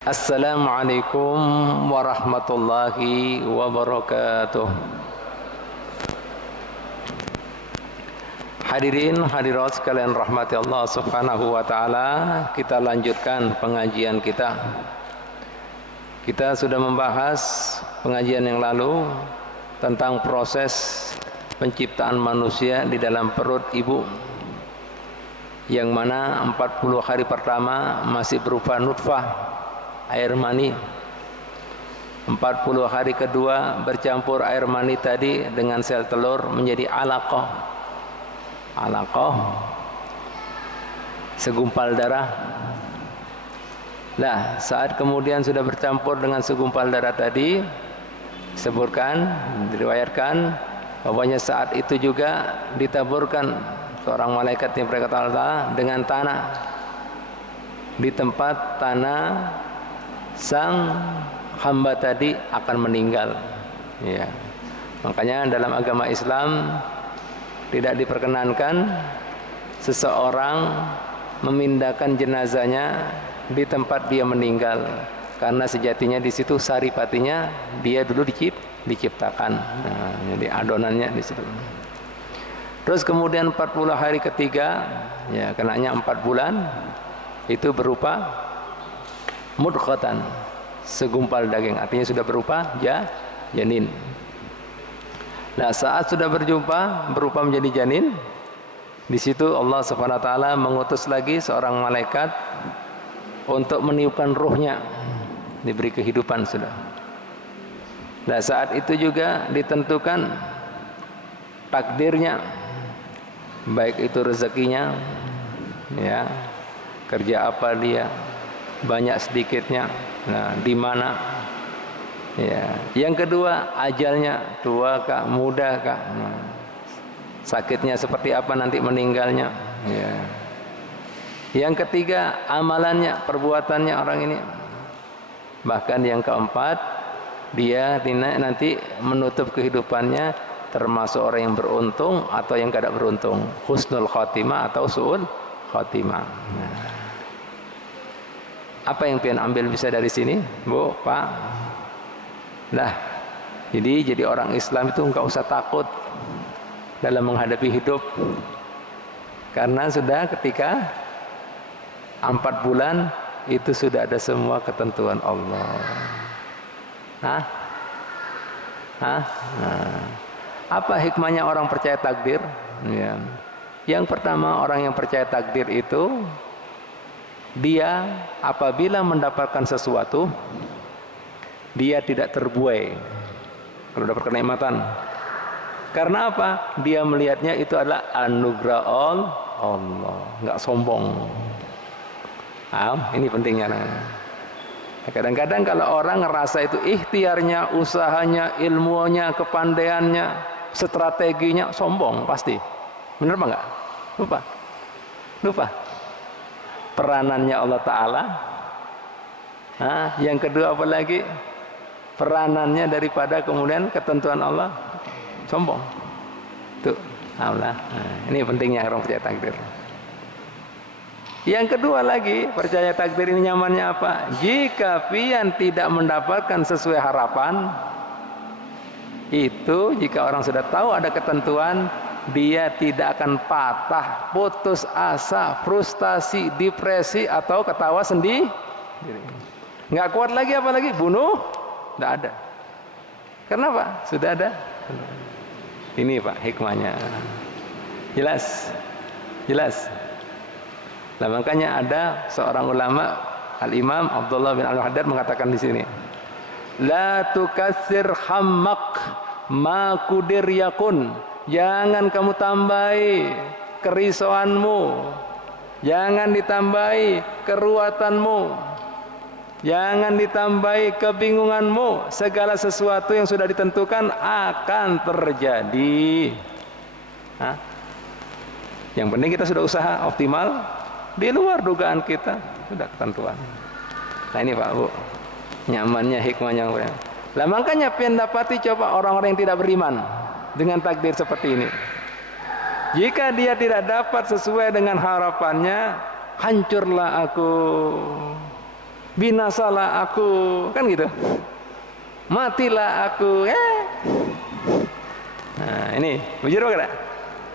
Assalamualaikum warahmatullahi wabarakatuh. Hadirin hadirat sekalian rahmati Allah subhanahu wa ta'ala, kita lanjutkan pengajian kita. Kita sudah membahas pengajian yang lalu tentang proses penciptaan manusia di dalam perut ibu, yang mana 40 hari pertama masih berupa nutfah, air mani. 40 hari kedua bercampur air mani tadi dengan sel telur menjadi alaqah. Alaqah, segumpal darah. Nah, saat kemudian sudah bercampur dengan segumpal darah tadi, disebutkan, diriwayatkan bahwanya saat itu juga ditaburkan seorang malaikat yang berkata Allah dengan tanah di tempat tanah sang hamba tadi akan meninggal. Ya. Makanya dalam agama Islam tidak diperkenankan seseorang memindahkan jenazahnya di tempat dia meninggal, karena sejatinya di situ saripatinya dia dulu diciptakan. Nah, jadi adonannya di situ. Terus kemudian 40 hari ketiga, ya kenanya 4 bulan, itu berupa mudghatan, segumpal daging, artinya sudah berupa janin. Nah, saat sudah berupa menjadi janin, di situ Allah Subhanahu wa taala mengutus lagi seorang malaikat untuk meniupkan ruhnya, diberi kehidupan sudah. Nah, saat itu juga ditentukan takdirnya, baik itu rezekinya, ya, kerja apa dia, banyak sedikitnya, nah di mana, ya. Yang kedua ajalnya, tua kah, muda kah, nah, sakitnya seperti apa nanti meninggalnya, ya. Yang ketiga amalannya, perbuatannya orang ini. Bahkan yang keempat, dia nanti menutup kehidupannya termasuk orang yang beruntung atau yang tidak beruntung, husnul khotimah atau su'ul khotimah. Nah, apa yang pian ambil bisa dari sini, Bu, Pak? Nah, jadi orang Islam itu enggak usah takut dalam menghadapi hidup, karena sudah ketika 4 bulan itu sudah ada semua ketentuan Allah. Nah, apa hikmahnya orang percaya takdir? Ya. Yang pertama, orang yang percaya takdir itu dia apabila mendapatkan sesuatu, dia tidak terbuai kalau dapat kenikmatan. Karena apa? Dia melihatnya itu adalah anugerah Allah, nggak sombong. Ini pentingnya. Kadang-kadang kalau orang ngerasa itu ikhtiarnya, usahanya, ilmunya, kepandaiannya, strateginya, sombong pasti. Bener apa enggak? Lupa peranannya Allah Ta'ala. Yang kedua apa lagi? Peranannya daripada kemudian ketentuan Allah, sombong. Tuh, Allah. Ini pentingnya orang percaya takdir. Yang kedua lagi, percaya takdir ini nyamannya apa? Jika pian tidak mendapatkan sesuai harapan, itu jika orang sudah tahu ada ketentuan, dia tidak akan patah, putus asa, frustasi, depresi, atau ketawa sendiri. Nggak kuat lagi, apalagi bunuh, nggak ada. Kenapa? Sudah ada. Ini Pak hikmahnya. Jelas. Nah, makanya ada seorang ulama, Al-Imam Abdullah bin Al-Haddad, mengatakan di sini, la tukassir hammak ma kudir yakun. Jangan kamu tambahi kerisauanmu, jangan ditambahi keruatanmu, jangan ditambahi kebingunganmu. Segala sesuatu yang sudah ditentukan akan terjadi. Yang penting kita sudah usaha optimal, di luar dugaan kita sudah ketentuan. Nah ini Pak Bu, nyamannya, hikmahnya. Lah makanya pian dapati coba orang-orang yang tidak beriman dengan takdir seperti ini. Jika dia tidak dapat sesuai dengan harapannya, hancurlah aku. binasalah aku, kan gitu. Matilah aku. Nah, ini bujur apa enggak?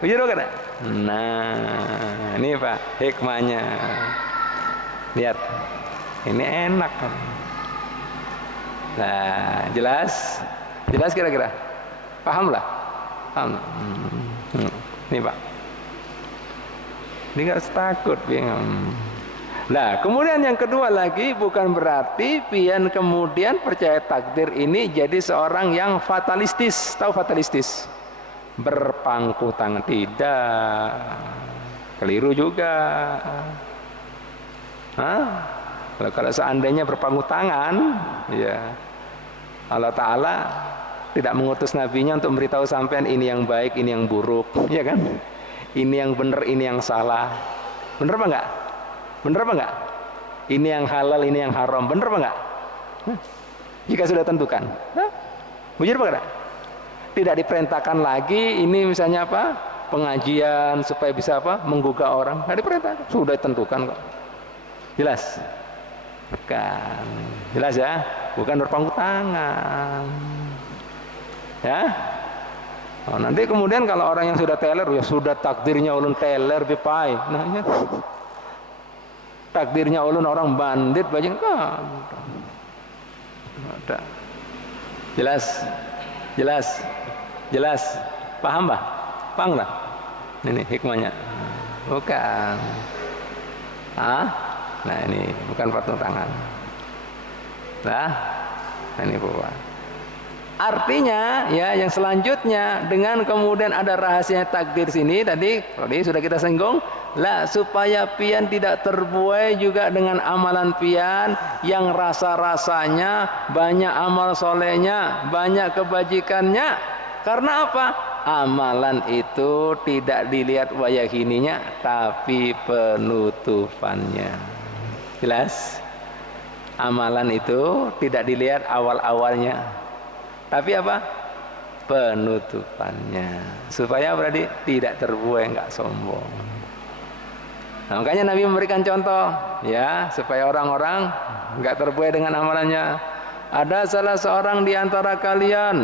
Bujur apa enggak? Nah, ini Pak hikmahnya. Lihat. Ini enak kan. Nah, jelas? Jelas kira-kira? Paham lah? Paham. Ini Pak. Ini nggak usah takut, bingung. Nah, kemudian yang kedua lagi, bukan berarti pian kemudian percaya takdir ini jadi seorang yang fatalistis. Tahu fatalistis? Berpangku tangan. Tidak. Keliru juga. Hah? Kalau seandainya berpangku tangan, ya Allah Ta'ala tidak mengutus nabinya untuk memberitahu sampean ini yang baik, ini yang buruk, ya kan? Ini yang benar, ini yang salah. Bener apa enggak? Bener apa enggak? Ini yang halal, ini yang haram. Bener apa enggak? Jika sudah tentukan. Bujur apa enggak? Tidak diperintahkan lagi ini misalnya apa? Pengajian supaya bisa apa? Menggugah orang. Tidak diperintahkan. Sudah ditentukan kok. Jelas? Bukan. Jelas ya? Bukan berpangku tangan. Ya? Oh, nanti kemudian kalau orang yang sudah teler, ya sudah takdirnya ulun teler bipai. Nah, ya. Takdirnya ulun orang bandit banyak kan. Ada. Jelas? Jelas? Jelas? Paham bah? Paham lah? Ini hikmahnya. Bukan. Ah? Nah, ini bukan patung tangan. Nah, ini bukan. Artinya ya yang selanjutnya dengan kemudian ada rahasia takdir sini tadi sudah kita singgung lah, supaya pian tidak terbuai juga dengan amalan pian yang rasa-rasanya banyak amal solehnya, banyak kebajikannya. Karena apa? Amalan itu tidak dilihat wayahininya tapi penutupannya. Jelas? Amalan itu tidak dilihat awal-awalnya tapi apa? Penutupannya. Supaya berarti tidak terbuai, enggak sombong. Nah, makanya Nabi memberikan contoh ya, supaya orang-orang enggak terbuai dengan amalannya. Ada salah seorang di antara kalian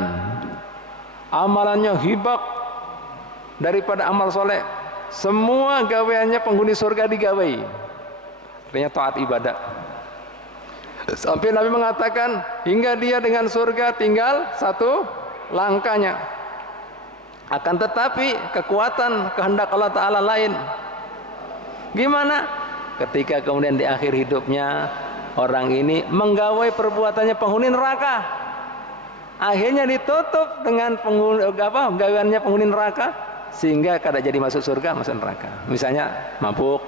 amalannya hibak daripada amal soleh. Semua gaweannya penghuni surga digawai. Artinya taat ibadah. Sampai Nabi mengatakan hingga dia dengan surga tinggal satu langkahnya. Akan tetapi kekuatan kehendak Allah Ta'ala lain. Gimana? Ketika kemudian di akhir hidupnya orang ini menggawai perbuatannya penghuni neraka, akhirnya ditutup dengan gaweannya penghuni neraka, sehingga kada jadi masuk surga, masuk neraka. Misalnya mabuk,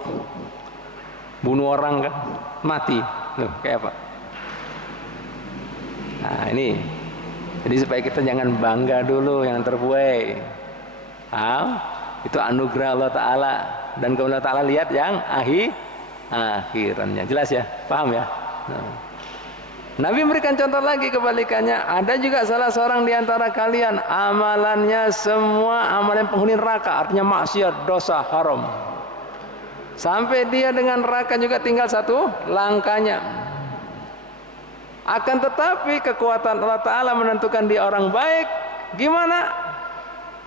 bunuh orang kan, mati. Loh, kayak apa? Nah, ini. Jadi supaya kita jangan bangga dulu yang terbuai. Itu anugerah Allah Ta'ala. Dan kalau Allah Ta'ala lihat yang akhirannya. Jelas ya? Paham ya? Nah. Nabi memberikan contoh lagi kebalikannya. Ada juga salah seorang di antara kalian amalannya semua amalan penghuni neraka, artinya maksiat, dosa, haram. Sampai dia dengan neraka juga tinggal satu langkahnya. Akan tetapi kekuatan Allah Ta'ala menentukan dia orang baik. Gimana?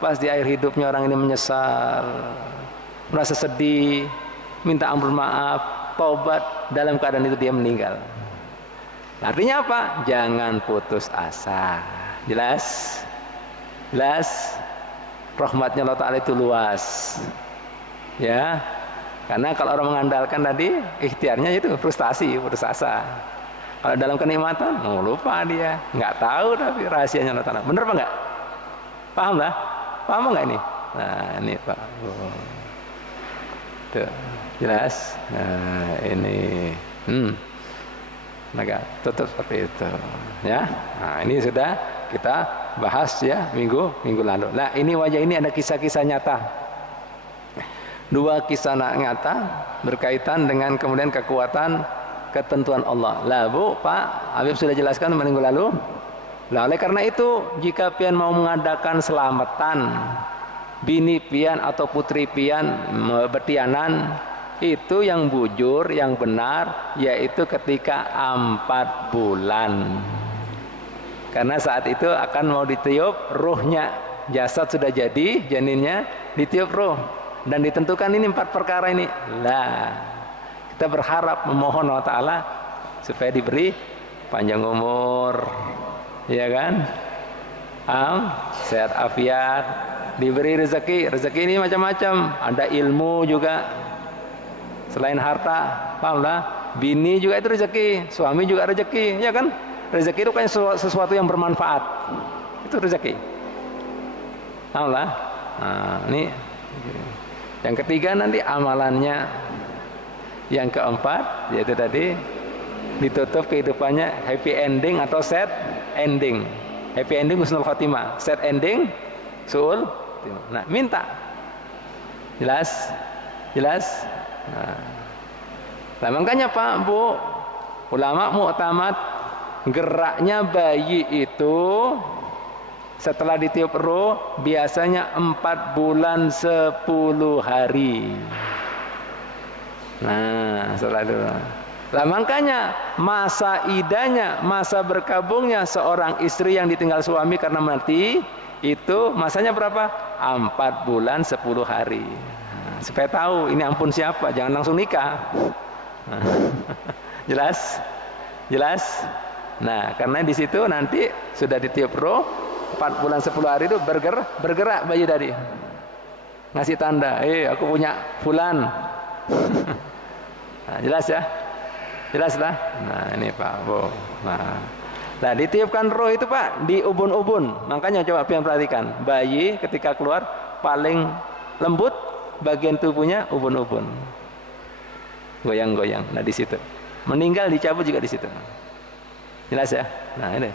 Pas di akhir hidupnya orang ini menyesal, merasa sedih, minta ampun maaf, taubat, dalam keadaan itu dia meninggal. Artinya apa? Jangan putus asa. Jelas? Jelas? Rahmatnya Allah Ta'ala itu luas. Ya. Karena kalau orang mengandalkan tadi ikhtiarnya itu frustasi, putus asa. Kalau dalam kenikmatan, lupa dia, nggak tahu tapi rahasianya Allah Ta'ala. Bener apa enggak? Paham lah? Paham enggak ini? Nah, ini Pak. Tuh, jelas? Nah, ini. Maka tutup seperti itu. Ya. Nah, ini sudah kita bahas ya minggu lalu. Nah, ini wajah ini ada kisah-kisah nyata. Dua kisah nyata berkaitan dengan kemudian kekuatan ketentuan Allah. Lah Bu, Pak Habib sudah jelaskan minggu lalu. Lah oleh karena itu jika pian mau mengadakan selamatan bini pian atau putri pian betianan itu yang bujur, yang benar, yaitu ketika 4 bulan. Karena saat itu akan mau ditiup ruhnya. Jasad sudah jadi, janinnya ditiup ruh. Dan ditentukan ini 4 perkara ini. Lah, kita berharap memohon Allah Ta'ala supaya diberi panjang umur, ya kan? Sehat afiat, diberi rezeki. Rezeki ini macam-macam, ada ilmu juga selain harta, paham lah? Bini juga itu rezeki, suami juga rezeki, ya kan? Rezeki itu kan sesuatu yang bermanfaat, itu rezeki, paham lah? Nah, ini yang ketiga nanti amalannya. Yang keempat yaitu tadi ditutup kehidupannya happy ending atau sad ending. Happy ending husnul khotimah, sad ending suul. Nah, minta. Jelas? Jelas? Nah, makanya Pak, Bu, ulama muktamad geraknya bayi itu setelah ditiup ruh biasanya 4 bulan 10 hari. Nah, setelah itu. Lah makanya masa idahnya, masa berkabungnya seorang istri yang ditinggal suami karena mati itu masanya berapa? 4 bulan 10 hari. Nah, supaya tahu ini ampun siapa, jangan langsung nikah. Nah, jelas? Jelas? Nah, karena di situ nanti sudah ditiup roh 4 bulan 10 hari itu bergerak bayi tadi. Ngasih tanda, aku punya fulan. Nah, jelas ya? Jelas lah. Nah, ini Pak, Bu. Nah, ditiupkan roh itu Pak di ubun-ubun. Makanya coba pian perhatikan, bayi ketika keluar paling lembut bagian tubuhnya ubun-ubun. Goyang-goyang. Nah, di situ. Meninggal dicabut juga di situ. Jelas ya? Nah, ini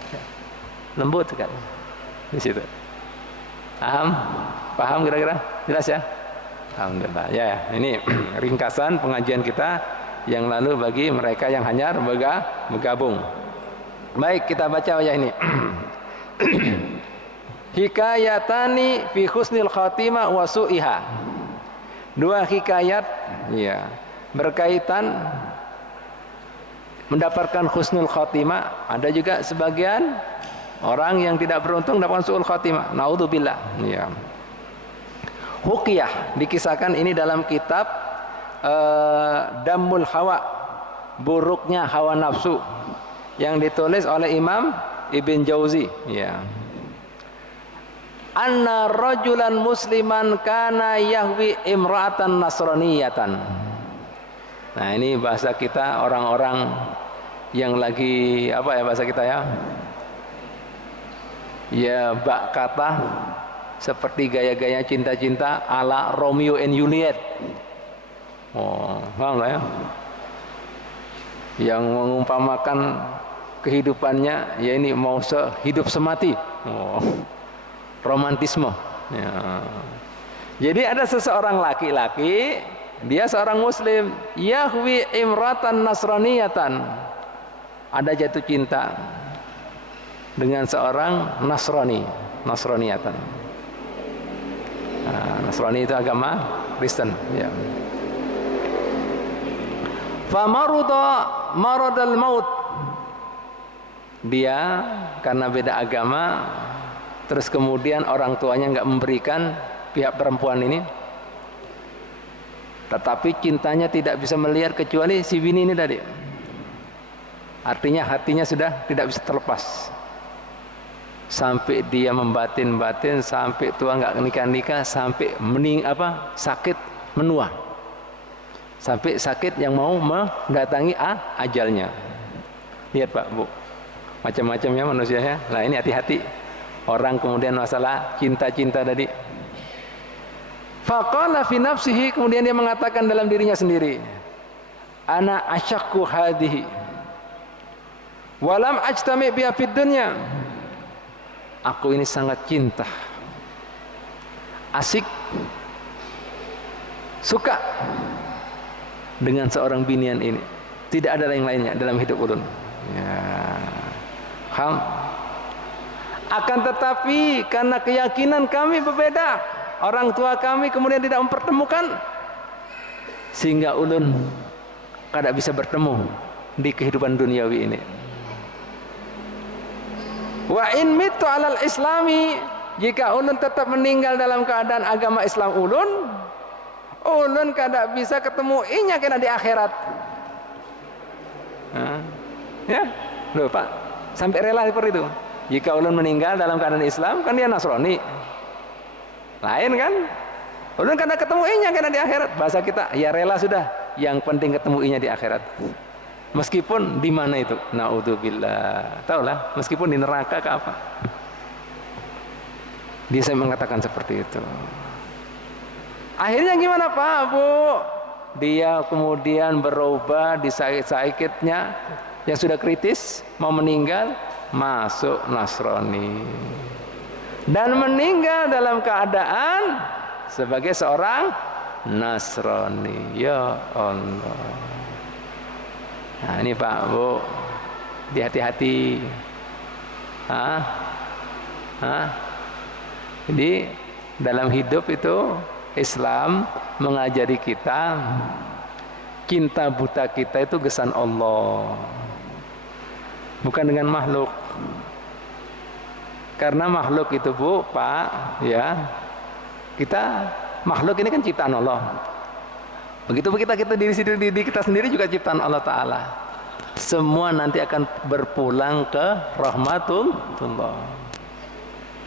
lembut sekali di situ. Paham? Paham kira-kira? Jelas ya? Alhamdulillah. Ya, ini ringkasan pengajian kita yang lalu bagi mereka yang hanya bergabung. Baik, kita baca ya ini. Hikayatani fi husnil khatimah wa su'iha. 2 hikayat ya, berkaitan mendapatkan husnul khatimah. Ada juga sebagian orang yang tidak beruntung dapat su'ul khatimah. Naudzubillah. Ya. Hukiyah dikisahkan ini dalam kitab Dammul Hawa, buruknya hawa nafsu, yang ditulis oleh Imam Ibn Jauzi. Ya. Anna rajulan musliman kana yahwi imra'atan nasraniyatan. Nah, ini bahasa kita orang-orang yang lagi apa ya bahasa kita ya? Ya, bak kata seperti gaya-gaya cinta-cinta ala Romeo and Juliet. Oh, paham lah ya? Yang mengumpamakan kehidupannya ya ini mau hidup semati. Oh, romantisme. Ya. Jadi ada seseorang laki-laki, dia seorang muslim, yahwi imratan nasraniyatan. Ada jatuh cinta dengan seorang Nasrani, nasraniyatan. Nah, Nasrani itu agama Kristen, ya. Famaruda maradal maut. Dia karena beda agama, terus kemudian orang tuanya nggak memberikan pihak perempuan ini, tetapi cintanya tidak bisa melihat kecuali si bini ini tadi. Artinya hatinya sudah tidak bisa terlepas. Sampai dia membatin-batin, sampai tua nggak nikah-nikah, sampai sakit menua. Sampai sakit yang mau mendatangi ajalnya. Lihat Pak, Bu, macam-macam ya manusianya. Nah, ini hati-hati orang kemudian masalah cinta-cinta tadi. Faqala fi nafsihi, kemudian dia mengatakan dalam dirinya sendiri, ana asyakku hadhihi walam ajtami biha fid dunya. Aku ini sangat cinta, asik, suka dengan seorang binian ini, tidak ada yang lainnya dalam hidup ulun. Ya. Akan tetapi karena keyakinan kami berbeda, orang tua kami kemudian tidak mempertemukan, sehingga ulun kada bisa bertemu di kehidupan duniawi ini. Wa in mitu alal islami, jika ulun tetap meninggal dalam keadaan agama Islam ulun kada bisa ketemu inya kena di akhirat. Ya, loh Pak, sampai rela seperti itu. Jika ulun meninggal dalam keadaan Islam, kan dia Nasrani, lain kan? Ulun kada ketemu inya kena di akhirat. Bahasa kita, ya rela sudah. Yang penting ketemu inya di akhirat. Meskipun di mana itu, naudzubillah, tahulah, meskipun di neraka ke apa. Dia saya mengatakan seperti itu. Akhirnya gimana Pak, Bu? Dia kemudian berubah di sakit-sakitnya yang sudah kritis, mau meninggal, masuk Nasrani. Dan meninggal dalam keadaan sebagai seorang Nasrani. Ya Allah. Nah ini Pak, Bu, hati-hati. Jadi dalam hidup itu Islam mengajari kita cinta buta kita itu gesan Allah, bukan dengan makhluk. Karena makhluk itu Bu, Pak, ya, kita makhluk ini kan ciptaan Allah. Begitu kita diri kita sendiri juga ciptaan Allah Ta'ala. Semua nanti akan berpulang ke rahmatullah.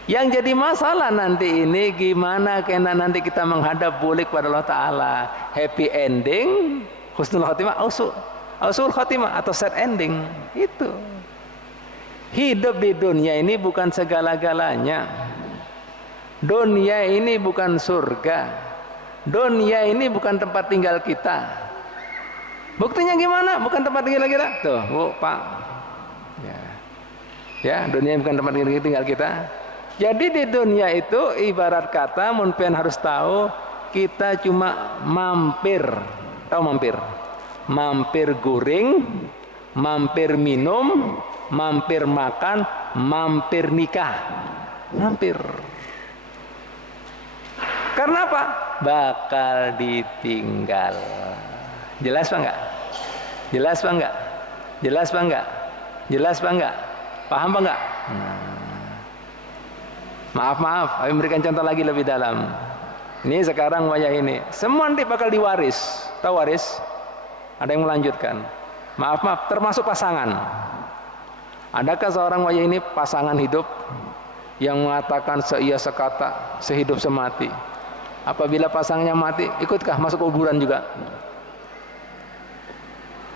Yang jadi masalah nanti ini gimana karena nanti kita menghadap balik pada Allah Ta'ala. Happy ending, husnul khotimah, ausul khotimah, atau sad ending. Itu hidup di dunia ini bukan segala-galanya. Dunia ini bukan surga. Dunia ini bukan tempat tinggal kita. Buktinya gimana? Bukan tempat tinggal kita. Tuh, Bu, Pak. Ya, dunia bukan tempat tinggal kita. Jadi di dunia itu ibarat kata, munpen harus tahu, kita cuma mampir. Tahu mampir? Mampir guring, mampir minum, mampir makan, mampir nikah. Mampir. Karena apa? Bakal ditinggal. Jelas Pak enggak? Jelas Pak enggak? Jelas Pak enggak? Jelas Pak enggak? Paham Pak enggak? Maaf, saya berikan contoh lagi lebih dalam. Ini sekarang wayah ini, semua nanti bakal diwaris. Tahu waris? Ada yang melanjutkan. Maaf, termasuk pasangan. Adakah seorang wayah ini pasangan hidup yang mengatakan seia sekata, sehidup semati? Apabila pasangannya mati, ikutkah masuk kuburan juga?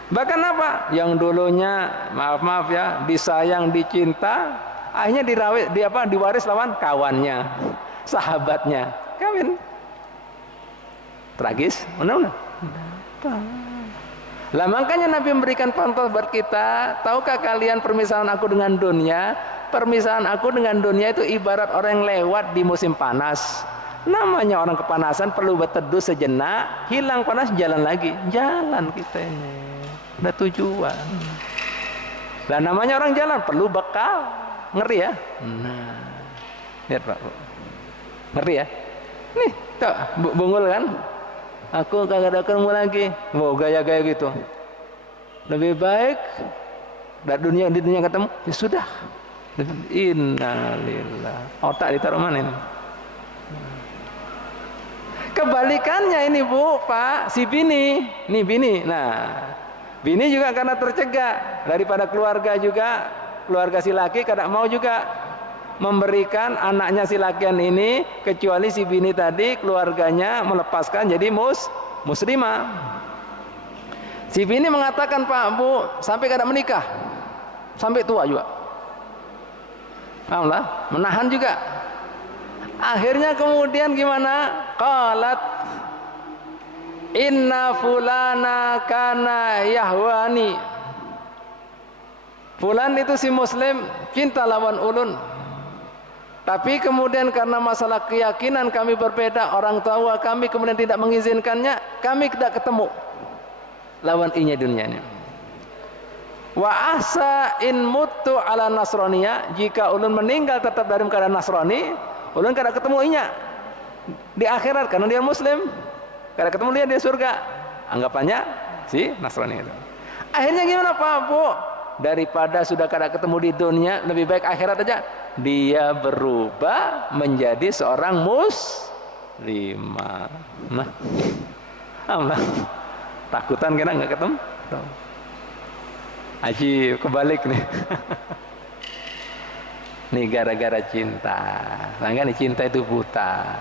Bahkan apa? Yang dulunya maaf ya, disayang, dicinta, akhirnya diwaris lawan kawannya, sahabatnya, kawin. Tragis, mana? Lah makanya Nabi memberikan contoh buat kita. Tahukah kalian permisalan aku dengan dunia? Permisalan aku dengan dunia itu ibarat orang yang lewat di musim panas. Namanya orang kepanasan perlu berteduh sejenak, hilang panas jalan lagi. Jalan kita ini udah tujuan. Dan namanya orang jalan perlu bekal. Ngeri ya? Nah, lihat Pak, ngeri ya? Nih, tuh, bungul kan? Aku kagak ada ketemu lagi. Mau gaya-gaya gitu. Lebih baik di dunia ketemu. Ya sudah. Innalillah. Otak ditaruh mana ini? Kebalikannya ini Bu, Pak, si bini, nih bini. Nah, bini juga karena tercegah daripada keluarga juga, keluarga si laki kadang mau juga memberikan anaknya si lakian ini, kecuali si bini tadi keluarganya melepaskan jadi muslimah. Si bini mengatakan, Pak, Bu, sampai kadang menikah, sampai tua juga. Pahamlah, menahan juga. Akhirnya kemudian gimana? Qalat inna fulana kana yahwani. Fulan itu si muslim cinta lawan ulun. Tapi kemudian karena masalah keyakinan kami berbeda, orang tua kami kemudian tidak mengizinkannya, kami tidak ketemu lawan inya dunianya. Wa asa in mutu ala nasraniyah, jika ulun meninggal tetap dalam keadaan Nasrani, ulun kada ketemu inya di akhirat karena dia muslim, kada ketemu dia di surga. anggapannya si Nasrani itu. Akhirnya gimana Pak Bu? Daripada sudah kada ketemu di dunia, lebih baik akhirat aja. Dia berubah menjadi seorang muslimah. Nah, Allah, takutan kena nggak ketemu? Aji kebalik nih. Nih gara-gara cinta. Nah, kan cinta itu buta.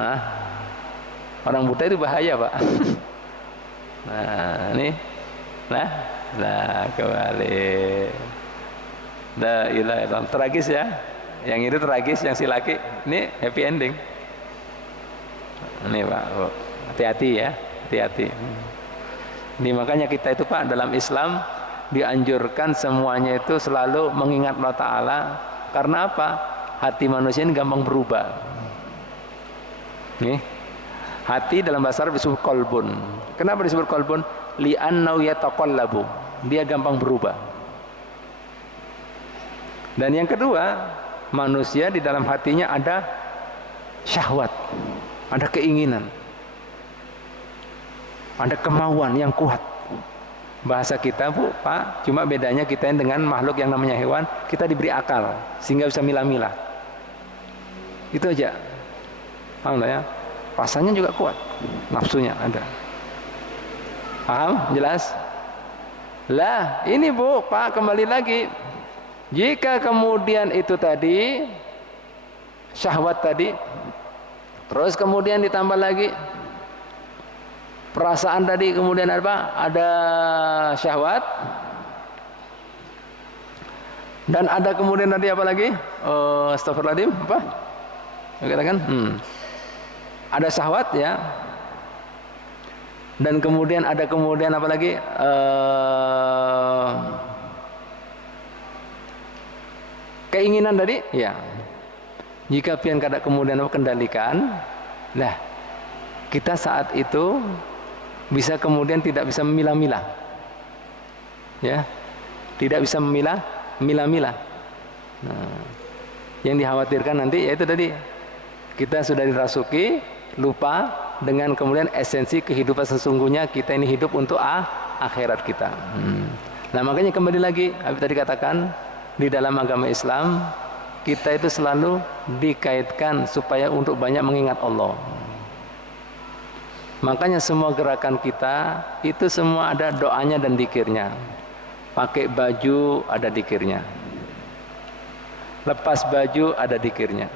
Nah, orang buta itu bahaya Pak. Nah, nih, nah kembali. La ilaha illallah. Tragis ya. Yang itu tragis, yang si laki ini happy ending. Ini Pak, hati-hati ya, hati-hati. Ini makanya kita itu Pak dalam Islam dianjurkan semuanya itu selalu mengingat Allah Ta'ala. Karena apa? Hati manusia ini gampang berubah. Nih, hati dalam bahasa Arab disebut kolbun. Kenapa disebut kolbun? Li'annau yataqallabu. Dia gampang berubah. Dan yang kedua, manusia di dalam hatinya ada syahwat, ada keinginan, ada kemauan yang kuat. Bahasa kita Bu, Pak, cuma bedanya kita dengan makhluk yang namanya hewan, kita diberi akal sehingga bisa milah-milah. Itu aja. Paham ya? Rasanya juga kuat, nafsunya ada. Paham? Jelas? Lah, ini Bu, Pak, kembali lagi. Jika kemudian itu tadi syahwat tadi, terus kemudian ditambah lagi perasaan tadi, kemudian apa? Ada syahwat, dan ada kemudian tadi apa lagi? Astagfirullahaladzim, apa? Katakan, ada syahwat ya, dan kemudian ada kemudian apa lagi? Keinginan tadi, ya. Jika pian kada kemudian kendalikan, lah kita saat itu bisa kemudian tidak bisa memilah-milah, ya, tidak bisa memilah-milah. Nah, yang dikhawatirkan nanti yaitu tadi kita sudah dirasuki, lupa dengan kemudian esensi kehidupan sesungguhnya. Kita ini hidup untuk akhirat kita. Nah makanya kembali lagi, Habib tadi katakan, di dalam agama Islam kita itu selalu dikaitkan supaya untuk banyak mengingat Allah. Makanya semua gerakan kita itu semua ada doanya dan dikirnya. Pakai baju ada dikirnya, lepas baju ada dikirnya,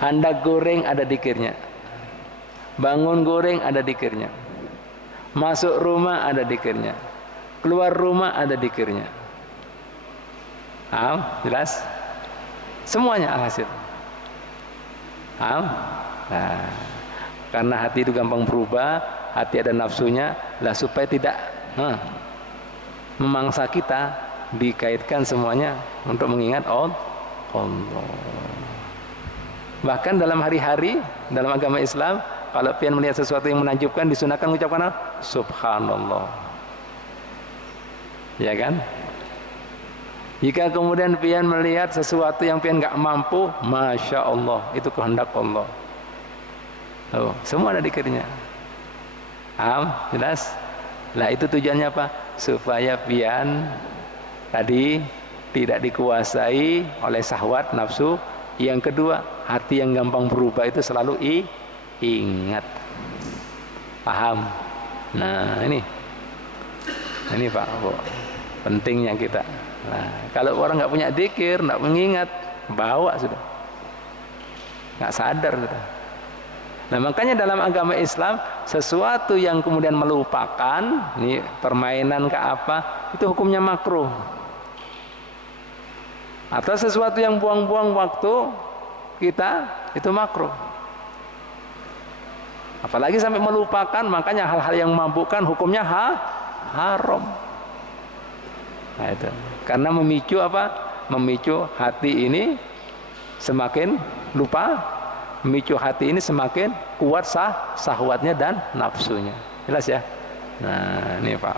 hendak goreng ada dikirnya, bangun goreng ada dikirnya, masuk rumah ada dikirnya, keluar rumah ada dikirnya. Jelas? Semuanya alhasil. Nah, karena hati itu gampang berubah, hati ada nafsunya, lah supaya tidak memangsa kita, dikaitkan semuanya untuk mengingat Allah. Bahkan dalam hari-hari dalam agama Islam, kalau pian melihat sesuatu yang menakjubkan, disunahkan mengucapkan subhanallah. Ya kan? Jika kemudian pian melihat sesuatu yang pian nggak mampu, masya Allah, itu kehendak Allah. Semua ada dikirnya. Jelas? Lah itu tujuannya apa? Supaya pian tadi tidak dikuasai oleh syahwat nafsu. Yang kedua, hati yang gampang berubah itu selalu ingat. Paham? Nah ini Pak, pentingnya kita. Nah, kalau orang nggak punya dzikir, nggak mengingat, bawa sudah, nggak sadar sudah. Nah makanya dalam agama Islam, sesuatu yang kemudian melupakan, ini permainan ke apa, itu hukumnya makruh. Atau sesuatu yang buang-buang waktu kita, itu makruh. Apalagi sampai melupakan, makanya hal-hal yang memabukkan hukumnya haram. Nah itu, karena memicu apa? Memicu hati ini semakin lupa, memicu hati ini semakin kuat syahwatnya dan nafsunya. Jelas ya? Nah ini Pak.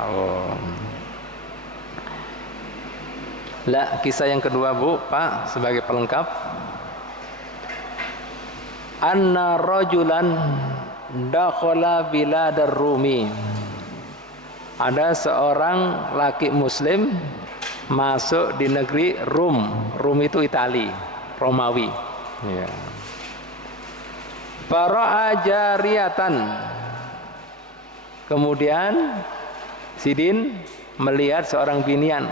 Lah kisah yang kedua Bu, Pak, sebagai pelengkap. anna rajulan dakhala biladar Rumi. Ada seorang laki muslim masuk di negeri Rum. Rum itu Itali, Romawi. Ya. Fara'a jariyatan. Kemudian Sidin melihat seorang binian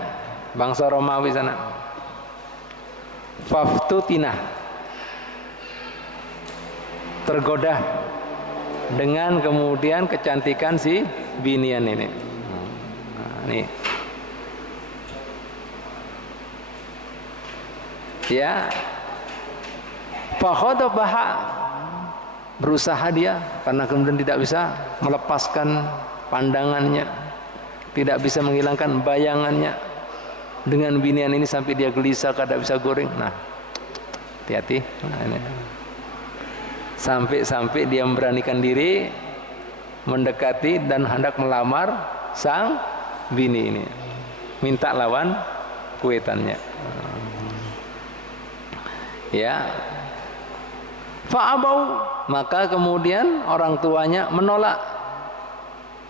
bangsa Romawi sana. Faftutina, tergoda dengan kemudian kecantikan si binian ini. Nah, ini ya, fakhodabaha, berusaha dia karena kemudian tidak bisa melepaskan pandangannya, tidak bisa menghilangkan bayangannya dengan binian ini sampai dia gelisah tidak bisa goreng. Nah, hati-hati. Nah, ini sampai dia memberanikan diri mendekati dan hendak melamar sang bini ini, minta lawan kuitannya. Ya, fa'abau, maka kemudian orang tuanya menolak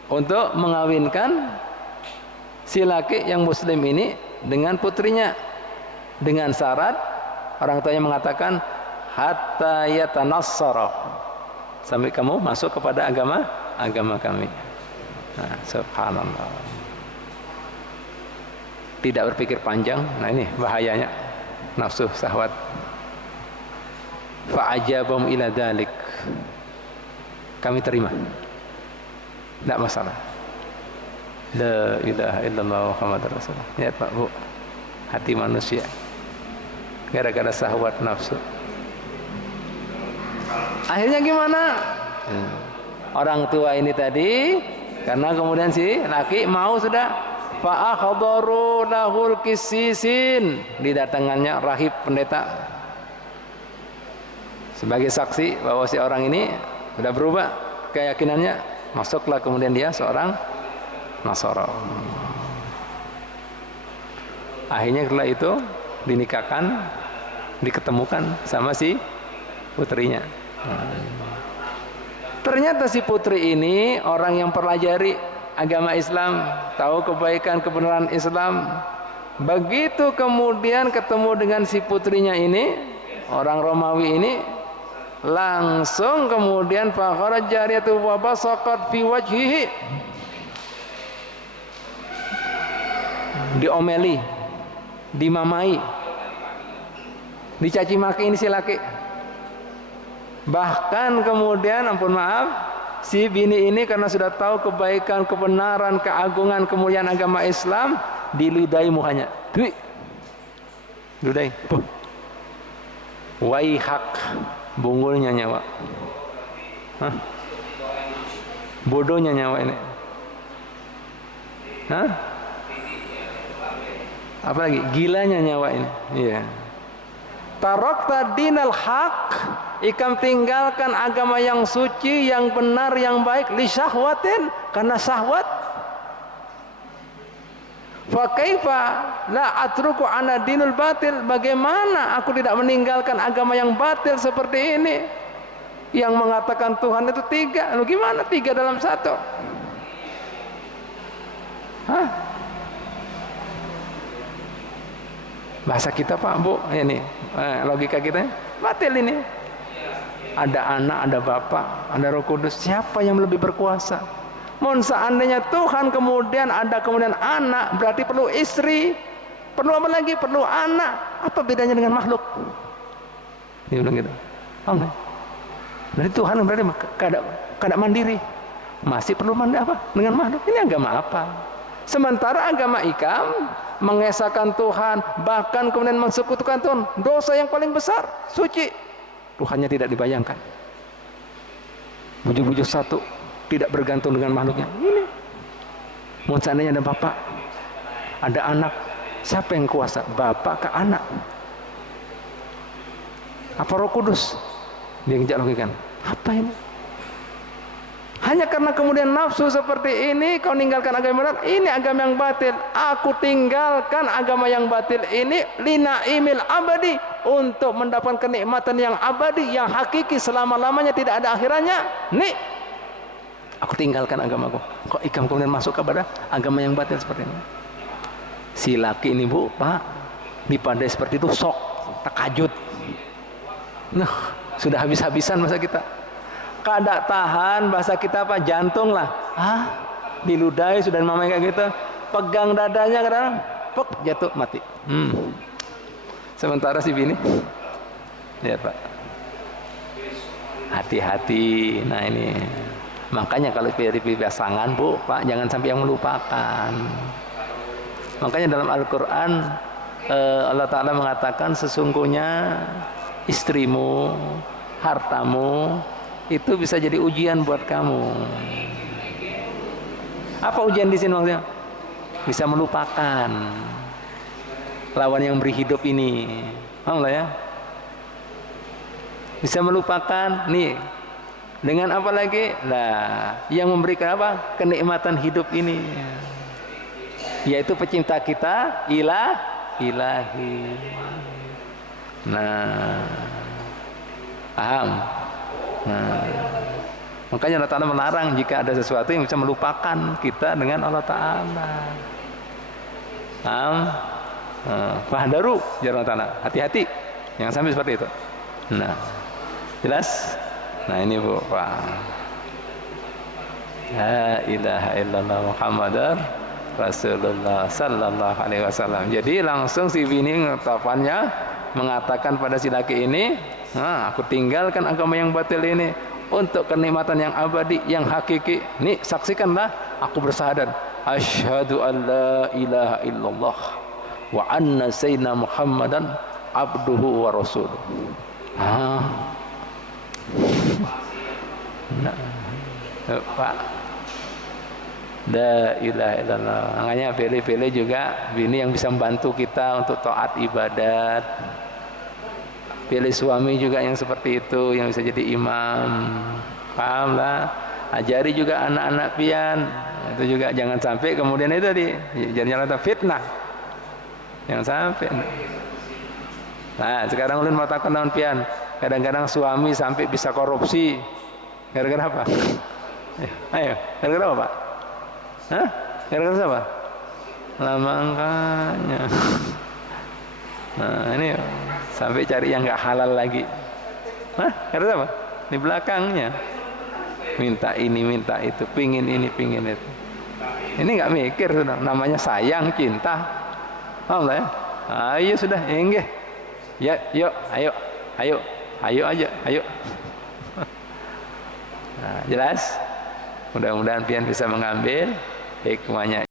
untuk mengawinkan si laki yang muslim ini dengan putrinya, dengan syarat orang tuanya mengatakan hatta yatanassara, sampai kamu masuk kepada agama kami. Nah, subhanallah, tidak berpikir panjang. Nah, ini bahayanya nafsu syahwat. Fa'ajabum ila dzalik, kami terima, tidak masalah. La ilaha illallah Muhammadur Rasulullah. Lihat Pak Bu, hati manusia gara-gara syahwat nafsu. Akhirnya gimana? Orang tua ini tadi, karena kemudian si laki mau sudah, fa'akhdaru lahul kisisin, didatangannya rahib pendeta sebagai saksi bahwa si orang ini sudah berubah keyakinannya. Masuklah kemudian dia seorang Nasara. Akhirnya setelah itu dinikahkan, diketemukan sama si putrinya. Ternyata si putri ini orang yang pelajari agama Islam, tahu kebaikan kebenaran Islam. Begitu kemudian ketemu dengan si putrinya ini, orang Romawi ini, langsung kemudian fakharaj jariyatu wa basaqat fi wajhihi, diomeli, dimamai, dicaci maki ini si laki. Bahkan kemudian, ampun maaf, si bini ini karena sudah tahu kebaikan, kebenaran, keagungan, kemuliaan agama Islam, diludahi muhanya. Ludahi. Waihak, bunggulnya nyawa. Hah? Bodohnya nyawa ini. Hah? Apa lagi? Gilanya nyawa ini. Iya. Tarakta dinal haq, ikam tinggalkan agama yang suci, yang benar, yang baik, li syahwatin, karena syahwat. Fa kaifa la atruku ana dinul batil, bagaimana aku tidak meninggalkan agama yang batil seperti ini, yang mengatakan Tuhan itu tiga. Lalu gimana tiga dalam satu? Hah? Bahasa kita Pak Bu, ini logika kita batil ini. Ada anak, ada bapak, ada Roh Kudus. Siapa yang lebih berkuasa? Mohon seandainya Tuhan kemudian ada kemudian anak, berarti perlu istri, perlu apa lagi? Perlu anak. Apa bedanya dengan makhluk? Dia bilang gitu. Paham? Berarti Tuhan berarti kada mandiri. Masih perlu apa? Dengan makhluk. Ini agama apa? Sementara agama ikam mengesahkan Tuhan, bahkan kemudian mensekutukan Tuhan, dosa yang paling besar, suci. Tuhannya tidak dibayangkan. Bujuk-bujuk satu, tidak bergantung dengan makhluknya. Ini. Mau seandainya ada bapak, ada anak, siapa yang kuasa? Bapak ke anak? Apa Roh Kudus? Dia ngejak logika. Apa ini? Hanya karena kemudian nafsu seperti ini kau ninggalkan agama yang benar, ini agama yang batil. Aku tinggalkan agama yang batil ini lina imil abadi, untuk mendapatkan kenikmatan yang abadi, yang hakiki, selama-lamanya, tidak ada akhirannya. Nih, aku tinggalkan agamaku. Kok ikam kemudian masuk kepada agama yang batil seperti ini? Si laki ini, Bu, Pak, dipandai seperti itu sok takajud. Nah, sudah habis-habisan masa kita. Kada tahan, bahasa kita apa, jantung lah, diludahi sudah mamanya kayak gitu, pegang dadanya kadang pek jatuh mati. Sementara si bini, lihat Pak, hati-hati. Nah ini makanya kalau pilih pasangan, Bu, Pak, jangan sampai yang melupakan. Makanya dalam Al-Quran Allah Ta'ala mengatakan sesungguhnya istrimu, hartamu itu bisa jadi ujian buat kamu. Apa ujian di sini maksudnya? Bisa melupakan lawan yang beri hidup ini. Allah ya. Bisa melupakan nih. Dengan apa lagi? Nah, yang memberikan apa? Kenikmatan hidup ini. Yaitu pecinta kita, ilahi. Nah, paham? Nah, makanya Allah Ta'ala melarang jika ada sesuatu yang bisa melupakan kita dengan Allah Ta'ala. Fahdaru, jangan Allah Ta'ala, hati-hati, jangan sampai seperti itu. Nah, jelas? Nah ini Bu, Pak. La ilaha illallah Muhammadar Rasulullah sallallahu alaihi wasallam. Jadi langsung si bini ngetapannya mengatakan pada si laki ini, aku tinggalkan agama yang batil ini untuk kenikmatan yang abadi, yang hakiki. Nih, saksikanlah, aku bersyahadat asyhadu an la ilaha illallah wa anna sayyidina Muhammadan abduhu wa rasuluh. Nah, Pak, la ilaha illallah. Makanya pilih-pilih juga bini yang bisa membantu kita untuk taat ibadat. Pilih suami juga yang seperti itu, yang bisa jadi imam. Paham lah. Ajari juga anak-anak pian. Itu juga jangan sampai kemudian itu jadinya fitnah. Jangan sampai. Nah, sekarang ulun mau takon naon pian. Kadang-kadang suami sampai bisa korupsi. Gara-gara apa? Ayo, gara-gara apa, Pak? Gara-gara siapa? Lah makanya. Nah, ini sampai cari yang nggak halal lagi. Gara-gara apa? Di belakangnya. Minta ini, minta itu, pingin ini, pingin itu. Ini nggak mikir sudah. Namanya sayang, cinta. Paham lah ya? Ayo sudah, enggak. Ya, yuk, ayo aja, ayo. Nah, jelas? Mudah-mudahan pian bisa mengambil hikmahnya.